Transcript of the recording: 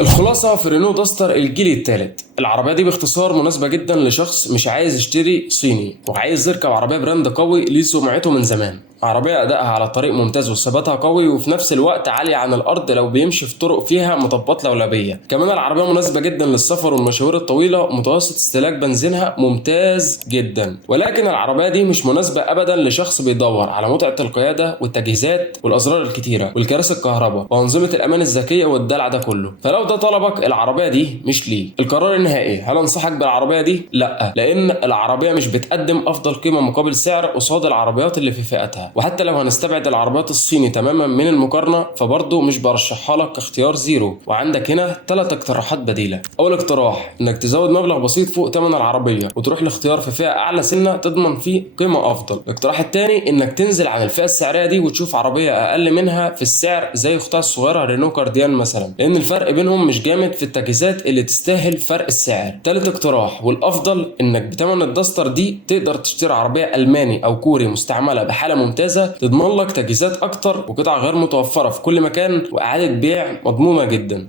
الخلاصة في رينو داستر الجيل الثالث. العربية دي باختصار مناسبة جدا لشخص مش عايز يشتري صيني وعايز يركب عربية براند قوي ليه سمعته من زمان. عربية أدائها على الطريق ممتاز وثباتها قوي وفي نفس الوقت عالية عن الأرض لو بيمشي في طرق فيها مطبات لولبية. كمان العربية مناسبة جدا للسفر والمشاوير الطويلة، متوسط استهلاك بنزينها ممتاز جدا. ولكن العربية دي مش مناسبة أبدا لشخص بيدور على متعة القيادة والتجهيزات والأزرار الكتيرة والكراسي الكهرباء وأنظمة الأمان الذكية والدلع ده كله. فلو ده طلبك العربية دي مش ليه. القرار النهائي هل أنصحك بالعربية دي؟ لا، لأن العربية مش بتقدم أفضل قيمة مقابل سعر قصاد العربيات اللي في فئتها. وحتى لو هنستبعد العربيات الصيني تماما من المقارنة فبرضه مش برشحها لك كاختيار زيرو. وعندك هنا 3 اقتراحات بديلة. أول اقتراح إنك تزود مبلغ بسيط فوق ثمن العربية وتروح لاختيار في فئة أعلى سنة تضمن فيه قيمة أفضل. الاقتراح الثاني إنك تنزل عن الفئة السعرية دي وتشوف عربية أقل منها في السعر زي أختها الصغيرة رينو كارديان مثلا، لأن الفرق بينهم مش جامد في التجهيزات اللي تستاهل فرق السعر. ثالث اقتراح والأفضل إنك بثمن الداستر دي تقدر تشتري عربية ألماني أو كوري مستعملة بحالة ممتازة تضمن لك تجهيزات أكتر وقطع غير متوفرة في كل مكان وإعادة بيع مضمونة جدا.